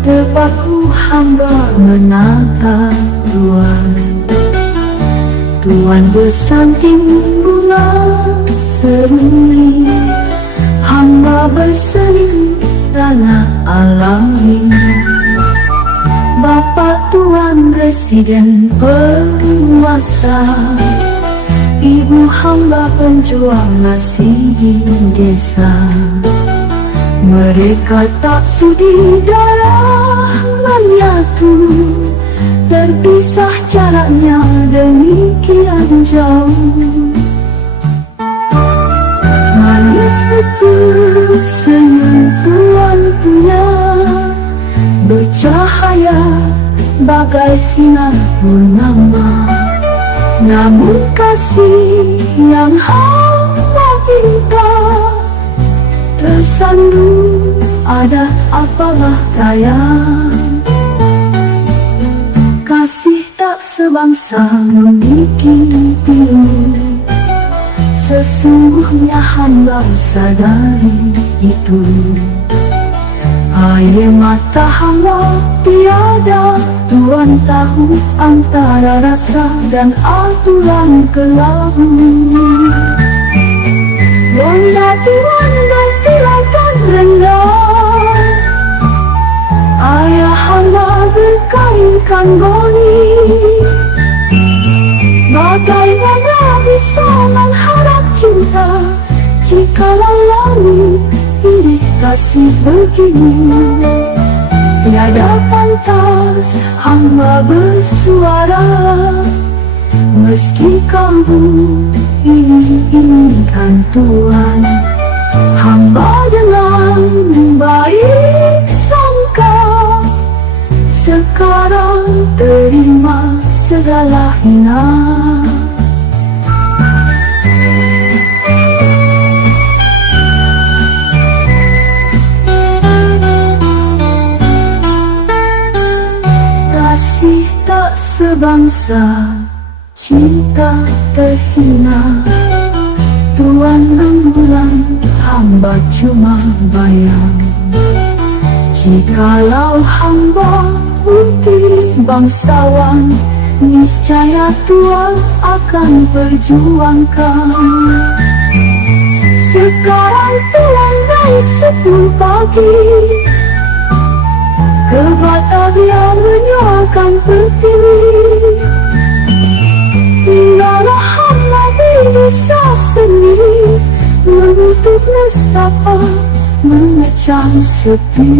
Terpaku hamba menatap Tuhan. Tuhan bersanding bunga seruni, hamba bersanding tanah alami. Bapak Tuan Presiden penguasa, ibu hamba penjuang nasi desa. Mereka tak sudi darah menyatu, terpisah jaraknya demikian jauh. Manis betul senyum Tuan punya, bercahaya bagai sinar purnama. Namun kasih yang hamba minta tersandung, ada apalah daya. Kasih tak sebangsa membikin pilu, sesungguhnya hamba sadari itu. Air mata hamba tiada Tuhan tahu, antara rasa dan aturan kelabu. Ronda Tuhan dan tirakan rendah, ayah hamba berkainkan goni. Bagaimana bisa mengharap cinta jikalau langit ini kasih begini? Tiada pantas hamba bersuara, meski kamu inginkan Tuhan. Hamba dengan baik sangka, sekarang terima segala hina. Kasih tak sebangsa, cinta terhina. Tuan rembulan hamba cuma bayang. Jikalau hamba putih bangsawan, niscaya Tuan akan perjuangkan. Sekarang Tuan naik 10 pagi ke Batavia menyuarakan pertiwi. Tinggallah hamba di desa sendiri, menutup nestapa, mengecam sepi.